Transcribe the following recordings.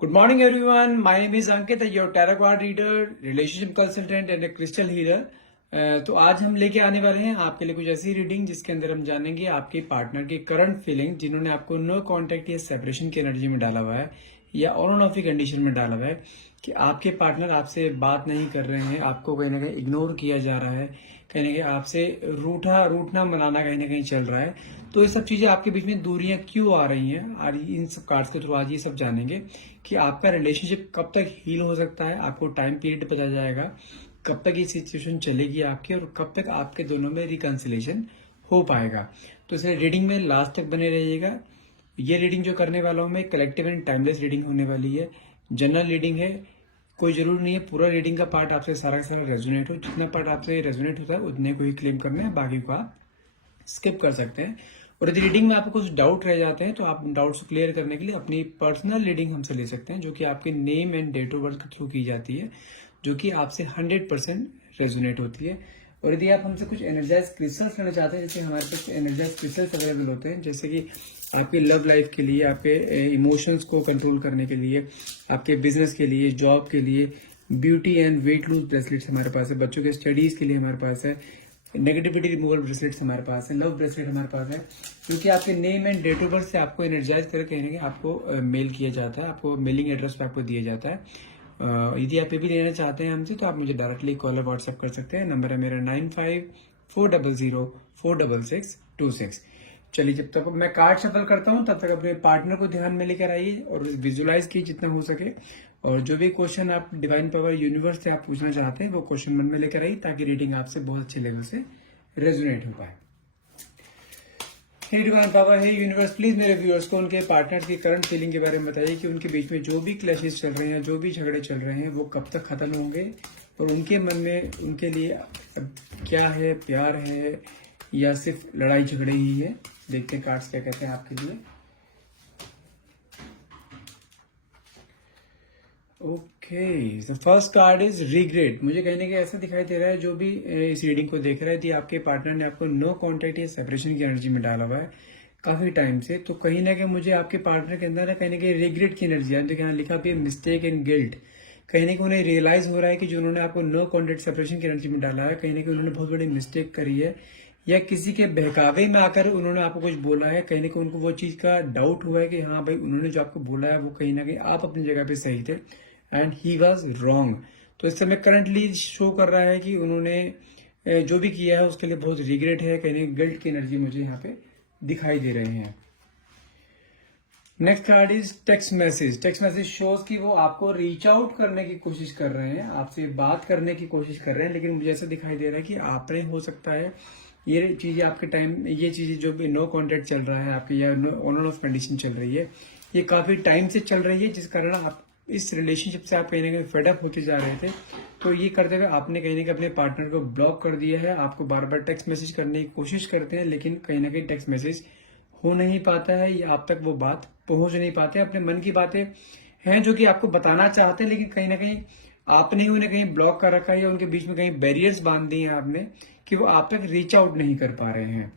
Good morning, everyone. My name is Ankit, your tarot card reader, relationship consultant and a crystal healer. तो आज हम लेके आने वाले हैं आपके लिए कुछ ऐसी रीडिंग जिसके अंदर हम जानेंगे आपके पार्टनर की करंट फीलिंग, जिन्होंने आपको नो कांटेक्ट या सेपरेशन की एनर्जी में डाला हुआ है या ऑन एंड ऑफ की कंडीशन में डाला हुआ है कि आपके पार्टनर आपसे बात नहीं कर रहे हैं, आपको कहीं ना कहीं इग्नोर किया जा रहा है, कहीं ना कहीं आपसे रूठना मनाना कहीं ना कहीं चल रहा है। तो ये सब चीजें आपके बीच में दूरियां क्यों आ रही हैं, और इन सब कार्ड्स के थ्रू आज ये सब जानेंगे कि आपका रिलेशनशिप कब तक हील हो सकता है। आपको टाइम पीरियड पता जाएगा कब तक ये सिचुएशन चलेगी आपकी, और कब तक आपके दोनों में रिकंसिलेशन हो पाएगा। तो इसलिए रीडिंग में लास्ट तक बने रहिएगा। ये रीडिंग जो करने वाला हूं मैं कलेक्टिव एंड टाइमलेस रीडिंग होने वाली है, जनरल रीडिंग है। कोई जरूरी नहीं है पूरा रीडिंग का पार्ट आपसे सारा का सारा रेजोनेट हो, जितना पार्ट आपसे रेजोनेट होता है उतने को ही क्लेम करना है, बाकी को आप स्किप कर सकते हैं। और यदि रीडिंग में आपको कुछ डाउट रह जाते हैं तो आप डाउट्स क्लियर करने के लिए अपनी पर्सनल रीडिंग हमसे ले सकते हैं, जो कि आपके name and date of birth के थ्रू की जाती है, जो कि आपसे 100% रेजोनेट होती है। और यदि आप हमसे कुछ एनर्जाइज क्रिस्टल्स लेना चाहते हैं, जैसे हमारे पास एनर्जाइज क्रिस्टल्स अवेलेबल होते हैं, जैसे कि आपके लव लाइफ के लिए, आपके इमोशंस को कंट्रोल करने के लिए, आपके बिजनेस के लिए, जॉब के लिए, beauty and weight lose bracelets हमारे पास है, बच्चों के स्टडीज के लिए हमारे पास है, नेगेटिविटी रिमूवल ब्रेसलेट्स हमारे पास है, लव ब्रेसलेट हमारे पास है, क्योंकि आपके name and date of birth से आपको एनर्जाइज करके कहीं ना कहीं आपको मेल किया जाता है, आपको मेलिंग एड्रेस पे आपको दिया जाता है। यदि आप ये भी लेना चाहते हैं हमसे तो आप मुझे डायरेक्टली कॉल और व्हाट्सएप कर सकते हैं। नंबर है मेरा 9540046626। चलिए, जब तक मैं कार्ड शफल करता हूँ तब तक अपने पार्टनर को ध्यान में लेकर आइए और विजुलाइज कीजिए जितना हो सके, और जो भी क्वेश्चन आप डिवाइन पावर यूनिवर्स से आप पूछना चाहते हैं वो क्वेश्चन मन में लेकर आइए, ताकि रीडिंग आपसे बहुत अच्छे लेवल से रेजोनेट हो पाए। हे डिवाइन पावर, हे यूनिवर्स, प्लीज मेरे व्यूअर्स को उनके पार्टनर की करंट फीलिंग के बारे में बताइए कि उनके बीच में जो भी क्लैशेस चल रहे हैं, जो भी झगड़े चल रहे हैं, वो कब तक खत्म होंगे, और उनके मन में उनके लिए क्या है, प्यार है या सिर्फ लड़ाई झगड़े ही है। देखते हैं कार्ड्स क्या कहते हैं आपके लिए। Okay, the first card is regret. मुझे कहीं ना कहीं ऐसा दिखाई दे रहा है, जो भी इस रीडिंग को देख रहा है कि आपके पार्टनर ने आपको नो कॉन्टेक्ट या सेपरेशन की एनर्जी में डाला हुआ है काफी टाइम से। तो कहीं ना कहीं मुझे आपके पार्टनर के अंदर कहीं ना कहीं रिग्रेट की एनर्जी है। देखिए यहाँ लिखा भी मिस्टेक एंड गिल्ट। कहीं ना कहीं उन्हें रियलाइज हो रहा है कि जो उन्होंने आपको नो कॉन्टेक्ट सेपरेशन की एनर्जी में डाला है, कहीं ना कहीं उन्होंने बहुत बड़ी मिस्टेक करी है, या किसी के बहकावे में आकर उन्होंने आपको कुछ बोला है। कहीं ना कहीं उनको वो चीज का डाउट हुआ है कि हाँ भाई, उन्होंने जो आपको बोला है वो कहीं ना कहीं आप अपनी जगह पे सही थे एंड ही वॉज रॉन्ग। तो इस समय करंटली शो कर रहा है कि उन्होंने जो भी किया है उसके लिए बहुत रिग्रेट है, कहीं गिल्ट की एनर्जी मुझे यहाँ पे दिखाई दे रहे हैं। Next card is text message. Text message shows कि वो आपको रीच आउट करने की कोशिश कर रहे हैं, आपसे बात करने की कोशिश कर रहे हैं, लेकिन मुझे ऐसा दिखाई दे रहा है कि आपने हो सकता है ये चीजें आपके टाइम, ये चीजें जो भी नो कॉन्टेक्ट चल रहा है आपकी या ऑन एंड ऑफ कंडीशन चल रही है, ये काफी टाइम से चल रही है, जिस कारण आप इस रिलेशनशिप से आप कहीं ना कहीं फेडअप होते जा रहे थे। तो ये करते हुए आपने कहीं ना कहीं अपने पार्टनर को ब्लॉक कर दिया है। आपको बार बार टेक्स्ट मैसेज करने की कोशिश करते हैं, लेकिन कहीं ना कहीं टेक्स्ट मैसेज हो नहीं पाता है, या आप तक वो बात पहुंच नहीं पाते। अपने मन की बातें हैं जो कि आपको बताना चाहते हैं, लेकिन कहीं ना कहीं आपने ही उन्हें कहीं ब्लॉक कर रखा है, या उनके बीच में कहीं बैरियर्स बांध दिए हैं आपने कि वो आप तक रीच आउट नहीं कर पा रहे हैं।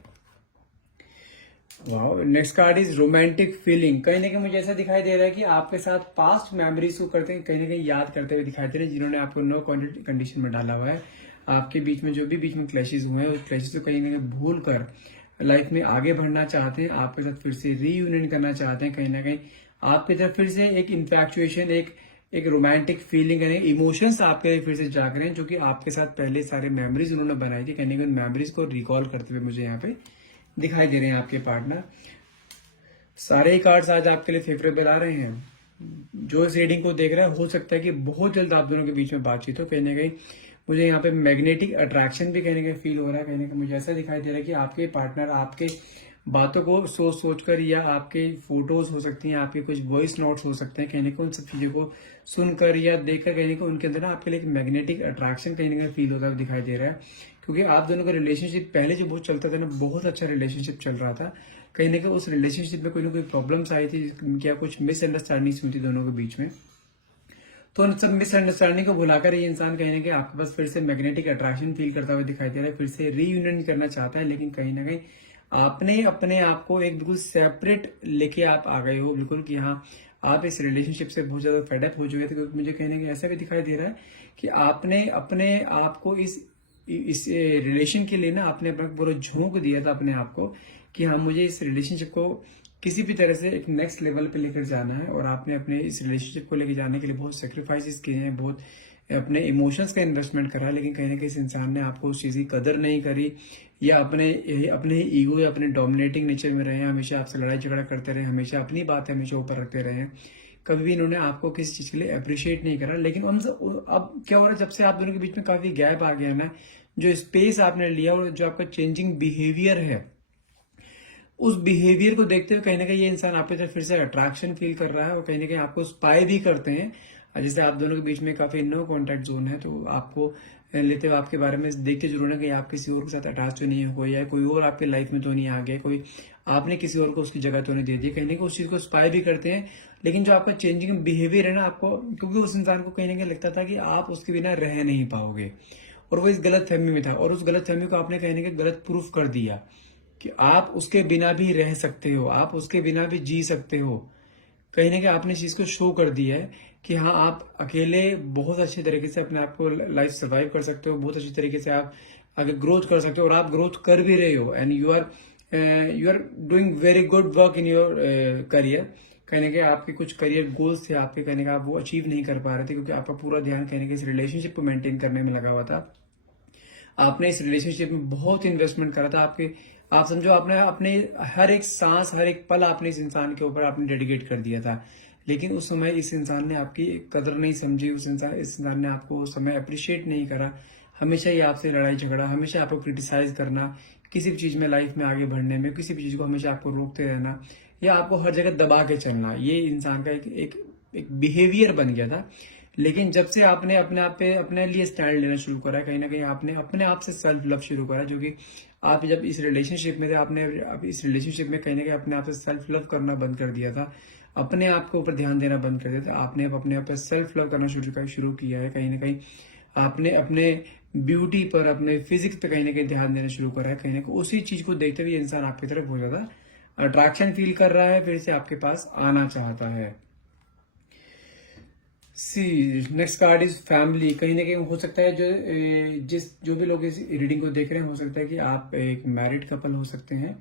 Wow, next card is romantic feeling. कहीं ना कहीं मुझे ऐसा दिखाई दे रहा है कि आपके साथ पास्ट मेमोरीज को करते हैं, कहीं ना कहीं याद करते हुए दिखाई दे रहे हैं, जिन्होंने आपको नो कॉन्टेक्ट कंडीशन में डाला हुआ है। आपके बीच में जो भी बीच में क्लैशेस हुए हैं, उस क्लैशेस को कहीं ना कहीं भूल कर लाइफ में आगे बढ़ना चाहते हैं, आपके साथ फिर से रीयूनियन करना चाहते हैं। कहीं ना कहीं आपकी तरफ फिर से एक इन्फैक्चुएशन, एक रोमांटिक फीलिंग, इमोशंस आपके लिए फिर से जाग रहे हैं, जो कि आपके साथ पहले सारे मेमोरीज उन्होंने बनाई थी। कहीं ना कहीं मेमोरीज को रिकॉल करते हुए मुझे यहाँ पे दिखाई दे रहे हैं आपके पार्टनर। सारे ही कार्ड्स आज आपके लिए फेवरेबल आ रहे हैं। जो इस रीडिंग को देख रहा है, हो सकता है कि बहुत जल्द आप दोनों के बीच में बातचीत हो। कहीं ना कहीं मुझे यहाँ पे मैग्नेटिक अट्रैक्शन भी कहीं ना कहीं फील हो रहा है। कहीं ना कहीं मुझे ऐसा दिखाई दे रहा है कि आपके पार्टनर आपके बातों को सोच सोचकर, या आपके फोटोज हो सकती हैं, आपके कुछ वॉइस नोट्स हो सकते हैं, कहीं ना कहीं उन सब चीजों को सुनकर या देखकर कहीं ना कहीं उनके अंदर ना आपके लिए एक मैग्नेटिक अट्रैक्शन कहीं ना कहीं फील होता है, दिखाई दे रहा है। क्योंकि आप दोनों का रिलेशनशिप पहले जो बहुत चलता था ना, बहुत अच्छा रिलेशनशिप चल रहा था, कहीं ना कहीं उस रिलेशनशिप में कोई ना कोई प्रॉब्लम्स आई थी, क्या कुछ मिसअंडरस्टैंडिंग हुई थी दोनों के बीच में। तो उन सब मिसअंडरस्टैंडिंग को भुलाकर ये इंसान कहीं ना कहीं आपके पास फिर से मैग्नेटिक अट्रैक्शन फील करता हुआ दिखाई दे रहा है, फिर से रीयूनियन करना चाहता है, लेकिन कहीं ना कहीं आपने अपने आप को एक बिल्कुल सेपरेट लेके आप आ गए हो, बिल्कुल कि हाँ आप इस रिलेशनशिप से बहुत ज्यादा फेडअप हो चुके थे, क्योंकि मुझे कहीं ना कहीं ऐसा भी दिखाई दे रहा है कि आपने अपने आप को इस रिलेशन के लिए ना आपने अपना पूरा झोंक दिया था अपने आप को कि हाँ मुझे इस रिलेशनशिप को किसी भी तरह से एक नेक्स्ट लेवल पे लेकर जाना है। और आपने अपने इस रिलेशनशिप को लेकर जाने के लिए बहुत सेक्रीफाइसेस किए हैं, बहुत अपने इमोशंस का इन्वेस्टमेंट करा, लेकिन कहीं ना कहीं इस इंसान ने आपको उस चीज़ की कदर नहीं करी, या अपने ईगो या अपने डोमिनेटिंग नेचर में रहे हैं, हमेशा आपसे लड़ाई झगड़ा करते रहे, हमेशा अपनी बात हमेशा ऊपर रखते रहे हैं, कभी भी इन्होंने आपको किसी चीज़ के लिए अप्रिशिएट नहीं करा। लेकिन अब क्या हो रहा है, जब से आप दोनों के बीच में काफ़ी गैप आ गया ना, जो स्पेस आपने लिया और जो आपका चेंजिंग बिहेवियर है, उस बिहेवियर को देखते हुए कहीं ना कहीं ये इंसान आपकी तरफ फिर से अट्रैक्शन फील कर रहा है, और कहीं ना कहीं आपको स्पाई भी करते हैं। जैसे आप दोनों के बीच में काफी नो कॉन्टैक्ट जोन है, तो आपको लेते हुए आपके बारे में देखते जरूर है कि आप किसी और के साथ अटैच तो नहीं हो, या कोई और आपके लाइफ में तो नहीं आ गया, कोई आपने किसी और को उसकी जगह तो नहीं दे दी, कहीं ना कहीं उस चीज को स्पाई भी करते हैं। लेकिन जो आपका चेंजिंग बिहेवियर है ना, आपको क्योंकि उस इंसान को कहीं ना कहीं लगता था कि आप उसके बिना रह नहीं पाओगे, और वो इस गलत फहमी में था, और उस गलत फहमी को आपने कहीं ना कहीं गलत प्रूफ कर दिया कि आप उसके बिना भी रह सकते हो, आप उसके बिना भी जी सकते हो। कहीं ना कहीं आपने चीज को शो कर दिया है कि हाँ आप अकेले बहुत अच्छे तरीके से अपने आप को लाइफ सर्वाइव कर सकते हो, बहुत अच्छे तरीके से आप आगे ग्रोथ कर सकते हो, और आप ग्रोथ कर भी रहे हो, and you are doing very good work in your career. कहीं ना कहीं आपके कुछ करियर गोल्स थे आपके, कहीं ना कहीं आप वो अचीव नहीं कर पा रहे थे, क्योंकि आपका पूरा ध्यान कहीं ना कहीं इस रिलेशनशिप को मेंटेन करने में लगा हुआ था। आपने इस रिलेशनशिप में बहुत इन्वेस्टमेंट करा था, आप समझो आपने अपने हर एक सांस हर एक पल आपने इस इंसान के ऊपर आपने डेडिकेट कर दिया था। लेकिन उस समय इस इंसान ने आपकी कदर नहीं समझी, इस इंसान ने आपको उस समय अप्रिशिएट नहीं करा, हमेशा ही आपसे लड़ाई झगड़ा, हमेशा आपको क्रिटिसाइज करना, किसी भी चीज में लाइफ में आगे बढ़ने में, किसी भी चीज को हमेशा आपको रोकते रहना, या आपको हर जगह दबा के चलना, ये इंसान का एक बिहेवियर बन गया था। लेकिन जब से आपने अपने आप पे अपने लिए स्टैंड लेना शुरू करा, कहीं ना कहीं आपने अपने आप से सेल्फ लव शुरू करा, जो कि आप जब इस रिलेशनशिप में थे, आपने इस रिलेशनशिप में कहीं ना कहीं अपने आप से सेल्फ लव करना बंद कर दिया था, अपने आप के ऊपर ध्यान देना बंद कर दिया था, आपने अब अपने आप पे सेल्फ लव करना शुरू किया है। कहीं ना कहीं आपने अपने ब्यूटी पर, अपने फिजिक्स पे कहीं ना कहीं ध्यान देना शुरू करा है। कहीं ना कहीं उसी चीज को देखते हुए इंसान आपकी तरफ बहुत ज्यादा अट्रैक्शन फील कर रहा है, फिर से आपके पास आना चाहता है। सी नेक्स्ट कार्ड इज फैमिली। कहीं ना कहीं हो सकता है जो भी लोग इस रीडिंग को देख रहे हैं, हो सकता है कि आप एक मैरिड कपल हो सकते हैं,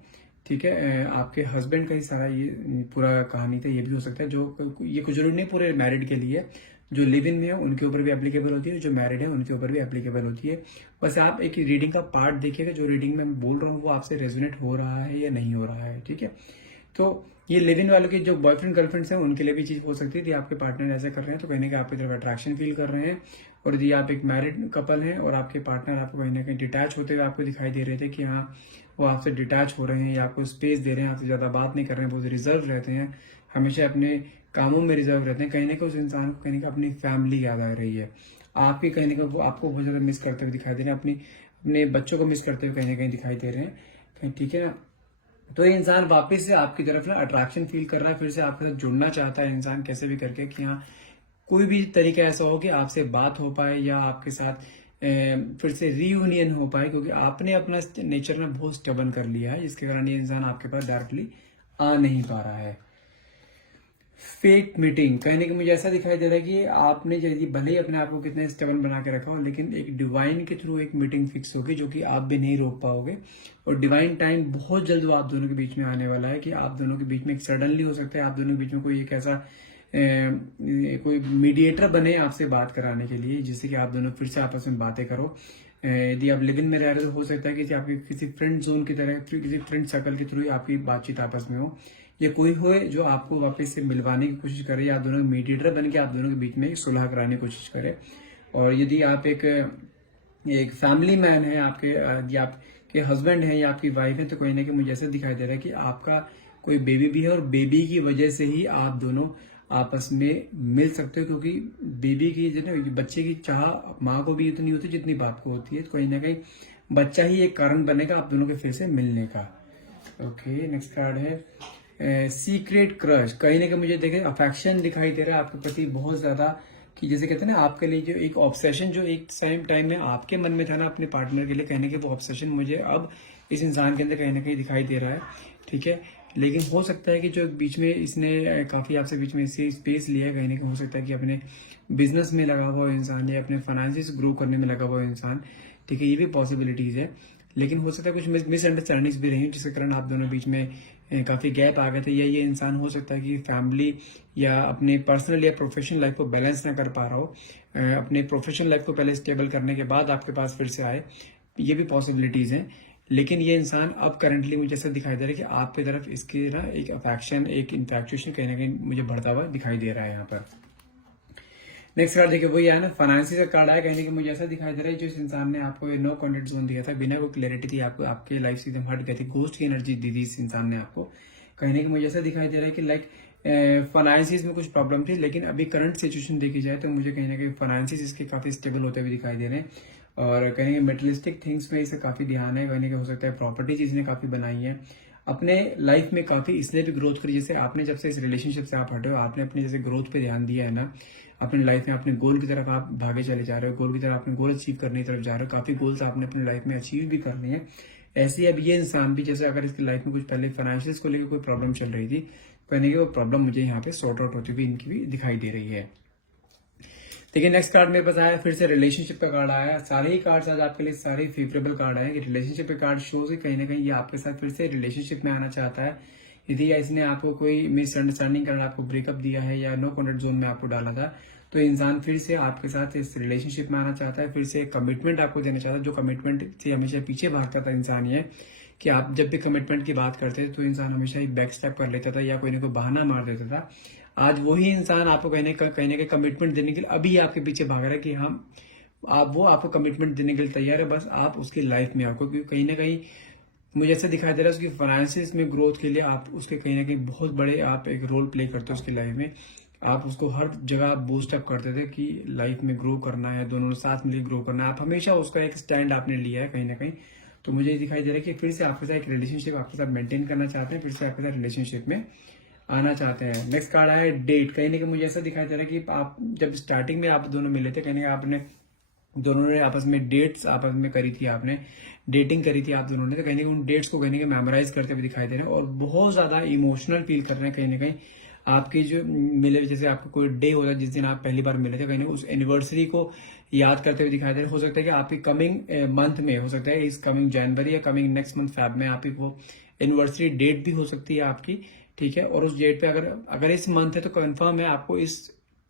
ठीक है, आपके हस्बैंड का ही सारा ये पूरा कहानी था, ये भी हो सकता है, जो ये कुछ जरूरी नहीं पूरे मैरिड के लिए, जो लिव इन में है उनके ऊपर भी एप्लीकेबल होती है, जो मैरिड है उनके ऊपर भी एप्लीकेबल होती है। बस आप एक रीडिंग का पार्ट देखिएगा, जो रीडिंग में बोल रहा हूँ वो आपसे रेजोनेट हो रहा है या नहीं हो रहा है, ठीक है। तो ये लिव इन वालों के जो बॉयफ्रेंड गर्लफ्रेंड्स हैं उनके लिए भी चीज हो सकती है, यदि आपके पार्टनर ऐसा कर रहे हैं तो कहीं ना कहीं आपकी तरफ अट्रैक्शन फील कर रहे हैं, और यदि आप एक मैरिड कपल हैं और आपके पार्टनर आपको कहीं ना कहीं डिटैच होते हुए आपको दिखाई दे रहे थे कि हाँ वो आपसे डिटैच हो रहे हैं, या आपको स्पेस दे रहे हैं, आपसे ज्यादा बात नहीं कर रहे हैं, बहुत रिजर्व रहते हैं, हमेशा अपने कामों में रिजर्व रहते हैं, कहीं ना कहीं उस इंसान को कहीं ना कहीं अपनी फैमिली याद आ रही है, आपकी कहीं ना कहीं आपको बहुत ज्यादा मिस करते हुए दिखाई दे रहे हैं, अपने बच्चों को मिस करते हुए कहीं ना कहीं दिखाई दे रहे हैं, ठीक है ना। तो ये इंसान वापस से आपकी तरफ ना अट्रैक्शन फील कर रहा है, फिर से आपके साथ जुड़ना चाहता है इंसान कैसे भी करके, कि हाँ कोई भी तरीका ऐसा हो कि आपसे बात हो पाए, या आपके साथ फिर से रीयूनियन हो पाए, क्योंकि आपने अपना नेचर ना बहुत स्टबन कर लिया है, जिसके कारण ये इंसान आपके पास डायरेक्टली आ नहीं पा रहा है। फेक मीटिंग, कहने की मुझे ऐसा दिखाई दे रहा है कि आपने यदि भले ही अपने आप को कितना स्टेबल बना के रखा हो, लेकिन एक डिवाइन के थ्रू एक मीटिंग फिक्स होगी जो कि आप भी नहीं रोक पाओगे, और डिवाइन टाइम बहुत जल्द वो आप दोनों के बीच में आने वाला है, कि आप दोनों के बीच में एक सडनली हो सकता है आप दोनों के बीच में कोई एक ऐसा कोई मीडिएटर बने आपसे बात कराने के लिए, जिससे कि आप दोनों फिर से आपस में बातें करो। यदि आप लिव इन में रह रहे हो तो हो सकता है कि आपकी किसी फ्रेंड जोन की तरह, किसी फ्रेंड सर्कल के थ्रू आपकी बातचीत आपस में हो, या कोई हो जो आपको वापस से मिलवाने की कोशिश करे, या आप दोनों मीडिएटर बन के आप दोनों के बीच में सुलह कराने की कोशिश करे। और यदि आप एक फैमिली मैन है, आपके हस्बैंड है या आपकी वाइफ है, तो कहीं ना कहीं मुझे ऐसा दिखाई दे रहा है कि आपका कोई बेबी भी है, और बेबी की वजह से ही आप दोनों आपस में मिल सकते हो, क्योंकि बेबी की बच्चे की चाह माँ को भी इतनी होती है जितनी बाप को होती है, तो कहीं ना कहीं बच्चा ही एक कारण बनेगा आप दोनों के फिर से मिलने का। ओके, नेक्स्ट कार्ड है सीक्रेट क्रश। कहीं ना कहीं मुझे देखे अफेक्शन दिखाई दे रहा है आपके प्रति बहुत ज्यादा, कि जैसे कहते हैं ना आपके लिए जो एक ऑब्सेशन जो एक सेम टाइम में आपके मन में था ना अपने पार्टनर के लिए, कहने के वो ऑब्सेशन मुझे अब इस इंसान के अंदर कहीं ना कहीं दिखाई दे रहा है, ठीक है। लेकिन हो सकता है कि जो बीच में इसने काफ़ी आपसे बीच में इससे स्पेस लिया है, कहीं ना कहीं हो सकता है कि अपने बिजनेस में लगा हुआ इंसान या अपने फाइनेंसिस ग्रो करने में लगा हुआ इंसान, ठीक है, ये भी पॉसिबिलिटीज़ है। लेकिन हो सकता है कुछ मिसअंडरस्टैंडिंग्स भी रही जिसके कारण आप दोनों बीच में काफ़ी गैप आ गए थे, या ये इंसान हो सकता है कि फैमिली या अपने पर्सनल या प्रोफेशनल लाइफ को बैलेंस ना कर पा रहा हो, अपने प्रोफेशनल लाइफ को पहले स्टेबल करने के बाद आपके पास फिर से आए, ये भी पॉसिबिलिटीज़ हैं। लेकिन ये इंसान अब करंटली मुझे ऐसा दिखाई दे रहा है कि आपकी तरफ इसकी ना एक अफेक्शन, एक इन्फैक्चुएशन कहीं ना कहीं मुझे बढ़ता हुआ दिखाई दे रहा है यहाँ पर। नेक्स्ट कार्ड देखिए, वही है ना, फाइनेंसिस का कार्ड आया, कहने कि मुझे ऐसा दिखाई दे रहा है जो इस इंसान ने आपको नो कॉन्टेक्ट जोन दिया था, बिना कोई क्लैरिटी थी आपको, आपके लाइफ से एकदम हट गई थी, गोस्ट की एनर्जी दी थी इस इंसान ने आपको। कहने की मुझे ऐसा दिखाई दे रहा है कि लाइक फाइनेंसिस में कुछ प्रॉब्लम थी, लेकिन अभी करंट सिचुएशन देखी जाए तो मुझे कहीं ना कहीं फाइनेंसिस इसके काफी स्टेबल होते हुए दिखाई दे रहे हैं। और कहीं मेटलिस्टिक थिंग्स में इसे काफी ध्यान है, कहने के हो सकता है प्रॉपर्टीज इसने काफी बनाई है, अपने लाइफ में काफी इसने भी ग्रोथ करी। जैसे आपने जब से इस रिलेशनशिप से आप हटे हो, आपने अपने जैसे ग्रोथ पे ध्यान दिया है ना, अपनी लाइफ में अपने गोल की तरफ आप भागे चले जा रहे हो, गोल की तरफ अपने गोल अचीव करने की तरफ जा रहे हो, काफी गोल्स आपने अपनी लाइफ में अचीव भी करने हैं। ऐसे अब ये इंसान भी, जैसे अगर इसकी लाइफ में कुछ पहले फाइनेंशियल्स को लेकर कोई प्रॉब्लम चल रही थी, कहने की वो प्रॉब्लम मुझे यहाँ पे सॉर्ट आउट होती हुई इनकी भी दिखाई दे रही है। देखिए नेक्स्ट कार्ड मेरे पास आया, फिर से रिलेशनशिप का कार्ड आया। सारे ही कार्ड्स आज आपके लिए सारे फेवरेबल कार्ड आए कि रिलेशनशिप के कार्ड शो से कहीं ना कहीं ये आपके साथ फिर से रिलेशनशिप में आना चाहता है। यदि इसने आपको कोई मिसअंडरस्टैंडिंग कर आपको ब्रेकअप दिया है या नो कॉन्टेक्ट जोन में आपको डाला था, तो इंसान फिर से आपके साथ इस रिलेशनशिप में आना चाहता है, फिर से कमिटमेंट आपको देना चाहता है। जो कमिटमेंट से हमेशा पीछे भागता था इंसान, ये कि आप जब भी कमिटमेंट की बात करते थे तो इंसान हमेशा एक बैक स्टेप कर लेता था या कोई ना कोई बहाना मार देता था। आज वही इंसान आपको कहने का कमिटमेंट देने के लिए अभी आपके पीछे भाग रहा है कि हम वो आपको कमिटमेंट देने के लिए तैयार है, बस आप उसकी लाइफ में आपको, क्योंकि कहीं ना कहीं मुझे ऐसा दिखाई दे रहा है उसकी फाइनेंसिस में ग्रोथ के लिए आप उसके कहीं ना कहीं बहुत बड़े आप एक रोल प्ले करते हो उसकी लाइफ में। आप उसको हर जगह आप बूस्ट अप करते थे कि लाइफ में ग्रो करना है, दोनों ने साथ मिलकर ग्रो करना है, आप हमेशा उसका एक स्टैंड आपने लिया है कहीं ना कहीं। तो मुझे दिखाई दे रहा है कि फिर से आपके साथ एक रिलेशनशिप आपके साथ मेंटेन करना चाहते हैं, फिर से आपके साथ रिलेशनशिप में आना चाहते हैं। नेक्स्ट कार्ड आया डेट, कहीं ना कहीं मुझे ऐसा दिखाई दे रहा है कि आप जब स्टार्टिंग में आप दोनों मिले थे, कहीं ना कहीं आपने दोनों ने आपस में डेट्स आपस में करी थी, आपने डेटिंग करी थी आप दोनों ने, तो कहीं ना कहीं उन डेट्स को कहीं ना कहीं मेमोराइज करते हुए दिखाई दे रहे हैं और बहुत ज्यादा इमोशनल फील कर रहे हैं। कहीं ना कहीं आपकी जो मिले, जैसे आपको कोई डे होता है जिस दिन आप पहली बार मिले थे, कहीं ना उस एनिवर्सरी को याद करते हुए दिखाई दे रहे हैं। हो सकता है कि आपकी कमिंग मंथ में, हो सकता है इस कमिंग जनवरी या कमिंग नेक्स्ट मंथ फेब में आपकी वो एनिवर्सरी डेट भी हो सकती है आपकी, ठीक है। और उस डेट पे अगर इस मंथ है तो कंफर्म है आपको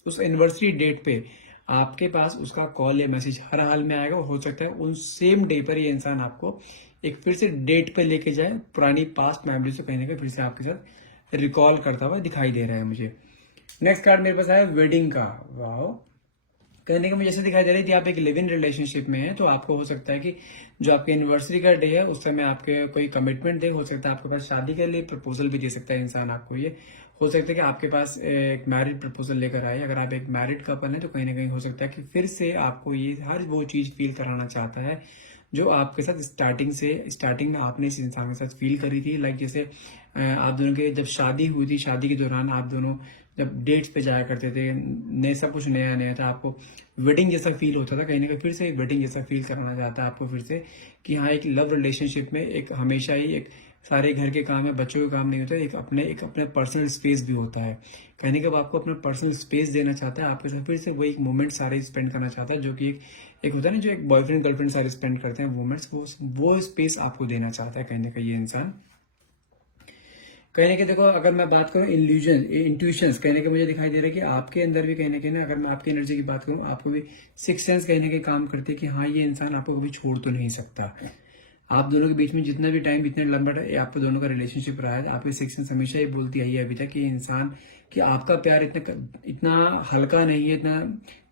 उस एनिवर्सरी डेट पे आपके पास उसका कॉल या मैसेज हर हाल में आएगा। हो सकता है उन सेम डे पर ये इंसान आपको एक फिर से डेट पे लेके जाए, पुरानी पास्ट मेमोरीज को कहीं ना कहीं फिर से आपके साथ रिकॉल करता हुआ दिखाई दे रहा है मुझे। नेक्स्ट कार्ड मेरे पास आया वेडिंग का। वाह, कहने का मुझे ऐसे दिखाई दे रही थी आप एक लिव इन रिलेशनशिप में है, तो आपको हो सकता है कि जो आपके एनिवर्सरी का डे है उस समय आपके कोई कमिटमेंट दे, हो सकता है आपके पास शादी के लिए प्रपोजल भी दे सकता है इंसान आपको। ये हो सकता है कि आपके पास एक मैरिड प्रपोजल लेकर आए, अगर आप एक मैरिड कपल है तो कहीं ना कहीं हो सकता है कि फिर से आपको ये हर वो चीज फील कराना चाहता है जो आपके साथ स्टार्टिंग में आपने इस इंसान के साथ फील करी थी। लाइक जैसे आप दोनों के जब शादी हुई थी, शादी के दौरान आप दोनों जब डेट्स पे जाया करते थे, नए सब कुछ नया नया था, आपको वेडिंग जैसा फील होता था, कहीं ना कहीं फिर से वेडिंग जैसा फील कराना चाहता है आपको फिर से कि हाँ एक लव रिलेशनशिप में एक हमेशा ही एक सारे घर के काम है, बच्चों के काम नहीं होता, एक अपने पर्सनल स्पेस भी होता है। कहने के बाद आपको अपना पर्सनल स्पेस देना चाहता है आपके साथ, फिर से वो एक मोमेंट सारे स्पेंड करना चाहता है जो कि एक होता है ना जो एक बॉयफ्रेंड गर्लफ्रेंड सारे स्पेंड करते हैं मोमेंट्स, वो स्पेस आपको देना चाहता है कहीं ना कहीं ये इंसान। कहने के देखो, अगर मैं बात करूं इंट्यूशंस, कहने के मुझे दिखाई दे रहा है कि आपके अंदर भी कहीं ना अगर मैं आपकी एनर्जी की बात करूं, आपको भी सिक्स सेंस कहीं ना कहीं काम करती है कि हाँ ये इंसान आपको कभी छोड़ तो नहीं सकता। आप दोनों के बीच में जितना भी टाइम, इतना लंबा आप दोनों का रिलेशनशिप रहा है, आपकी सिक्स सेंस हमेशा ही बोलती आई है अभी तक कि इंसान कि आपका प्यार इतना हल्का नहीं है, इतना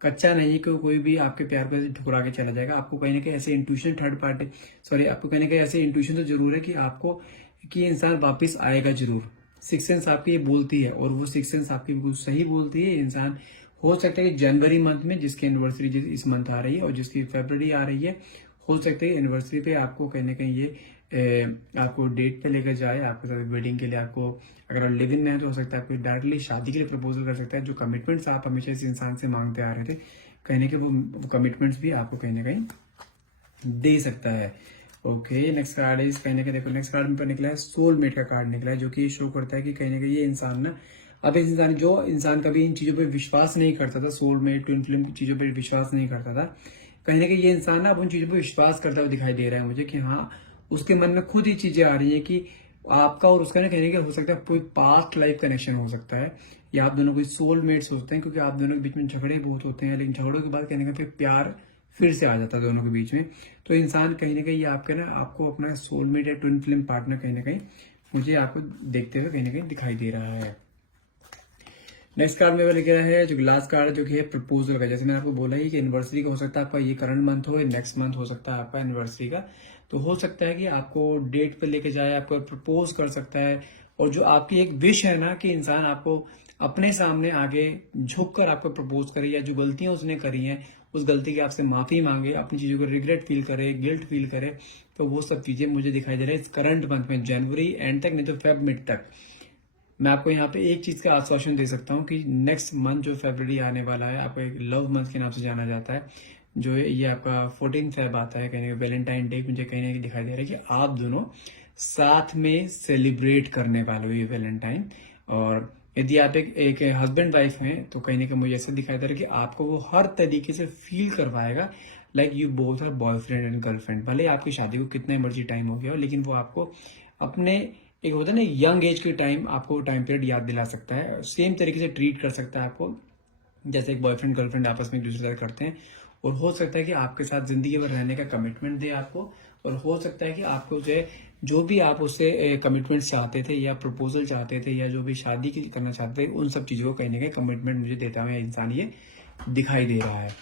कच्चा नहीं है कि कोई भी आपके प्यार को ठुकरा के चला जाएगा। आपको कहीं ना कहीं ऐसे इंट्यूशन आपको कहीं ना कहीं ऐसे इंट्यूशन तो जरूर है कि आपको कि इंसान वापस आएगा जरूर। सिक्स सेंस आपकी ये बोलती है और वो सिक्स सेंस आपकी बिल्कुल सही बोलती है। इंसान हो सकता है कि जनवरी मंथ में, जिसकी एनिवर्सरी इस मंथ आ रही है और जिसकी फरवरी आ रही है, हो सकता है एनिवर्सरी पे आपको कहीं ना कहीं ये आपको डेट पे लेकर जाए आपके साथ वेडिंग के लिए। आपको अगर आप लिव इन में है तो हो सकता है आपको डायरेक्टली शादी के लिए प्रपोजल कर सकता है। जो कमिटमेंट्स आप हमेशा इस इंसान से मांगते आ रहे थे, कहीं ना कहीं वो कमिटमेंट्स भी आपको कहीं ना कहीं दे सकता है। ओके, नेक्स्ट कार्ड इज कहीं ना कहीं देखो, नेक्स्ट कार्ड में पर निकला है सोलमेट का कार्ड निकला है, जो कि शो करता है कि कहीं ना कहीं ये इंसान ना, अब इस इंसान जो इंसान कभी इन चीजों पे विश्वास नहीं करता था, सोलमेट ट्विन फ्लेम की चीजों पे विश्वास नहीं करता था, कहीं ना कहीं ये इंसान ना अब उन चीजों पे विश्वास करता हुआ दिखाई दे रहा है मुझे कि हाँ, उसके मन में खुद ही चीजें आ रही है कि आपका और उसका ना कहने का हो सकता है कोई पास्ट लाइफ कनेक्शन हो सकता है, या आप दोनों कोई सोलमेट्स होते हैं, क्योंकि आप दोनों के बीच में झगड़े बहुत होते हैं, लेकिन झगड़ों के बाद कहने का फिर प्यार फिर से आ जाता है दोनों के बीच में। तो इंसान कहीं ना कहीं ये आपके ना आपको अपना सोलमेट या ट्विन फ्लेम पार्टनर कहीं ना कहीं मुझे आपको देखते हुए कहीं ना कहीं दिखाई दे रहा है। नेक्स्ट कार्ड में लिख रहा है जो लास्ट कार्ड जो कि है प्रपोजल का, जैसे मैंने आपको बोला ही कि एनिवर्सरी का हो सकता है आपका, ये करंट मंथ हो या नेक्स्ट मंथ हो सकता है आपका एनिवर्सरी का, तो हो सकता है कि आपको डेट पे लेके जाए, आपको प्रपोज कर सकता है, और जो आपकी एक विश है ना कि इंसान आपको अपने सामने आगे झुक कर आपको प्रपोज करे, या जो गलतियां उसने करी हैं उस गलती की आपसे माफी मांगे, अपनी चीजों को रिग्रेट फील करे, गिल्ट फील करे, तो वो सब चीजें मुझे दिखाई दे रहा है इस करंट मंथ में, जनवरी एंड तक नहीं तो फेब मिड तक। मैं आपको यहाँ पे एक चीज का आश्वासन दे सकता हूँ कि नेक्स्ट मंथ जो फरवरी आने वाला है, आपको एक लव मंथ के नाम से जाना जाता है, जो ये आपका 14 फेब आता है, कहीं वैलेंटाइन डे मुझे कहीं ना कहीं दिखाई दे रहा है कि आप दोनों साथ में सेलिब्रेट करने वाले हो ये वैलेंटाइन। और यदि आप एक हस्बैंड वाइफ हैं तो कहीं ना कहीं मुझे ऐसा दिखाई दे रहा है कि आपको वो हर तरीके से फील करवाएगा like you both are boyfriend and girlfriend. भले आपकी शादी को कितना मर्जी टाइम हो गया हो, लेकिन वो आपको अपने एक होता है ना यंग एज के टाइम, आपको टाइम पीरियड याद दिला सकता है, सेम तरीके से ट्रीट कर सकता है आपको जैसे एक बॉयफ्रेंड गर्लफ्रेंड आपस में एक दूसरे से करते हैं। और हो सकता है कि आपके साथ जिंदगी भर रहने का कमिटमेंट दे आपको, और हो सकता है कि आपको जो भी आप उससे कमिटमेंट चाहते थे या प्रपोजल चाहते थे या जो भी शादी की करना चाहते थे, उन सब चीजों को कहीं ना कहीं कमिटमेंट मुझे देता हुआ इंसान ये दिखाई दे रहा है।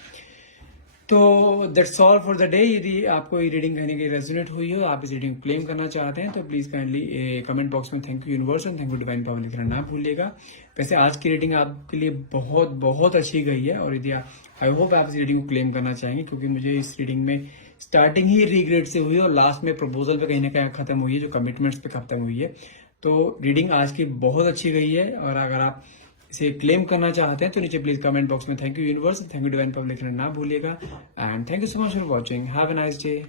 तो that's all for the day. यदि आपको ये रीडिंग कहीं की रेजोनेट हुई हो, आप इस रीडिंग को क्लेम करना चाहते हैं, तो प्लीज काइंडली कमेंट बॉक्स में thank you universe and thank you divine power लिखना ना भूलिएगा। वैसे आज की रीडिंग आपके लिए बहुत बहुत अच्छी गई है, और यदि आई होप आप इस रीडिंग को क्लेम करना चाहेंगे, क्योंकि मुझे इस रीडिंग में स्टार्टिंग ही रिग्रेट से हुई और लास्ट में प्रपोजल पे कहीं ना कहीं खत्म हुई है, जो कमिटमेंट्स पे खत्म हुई है। तो रीडिंग आज की बहुत अच्छी गई है, और अगर आप इसे क्लेम करना चाहते हैं तो नीचे प्लीज कमेंट बॉक्स में thank you universe, thank you divine power लिखना ना भूलिएगा। And thank you so much for watching, have a nice day.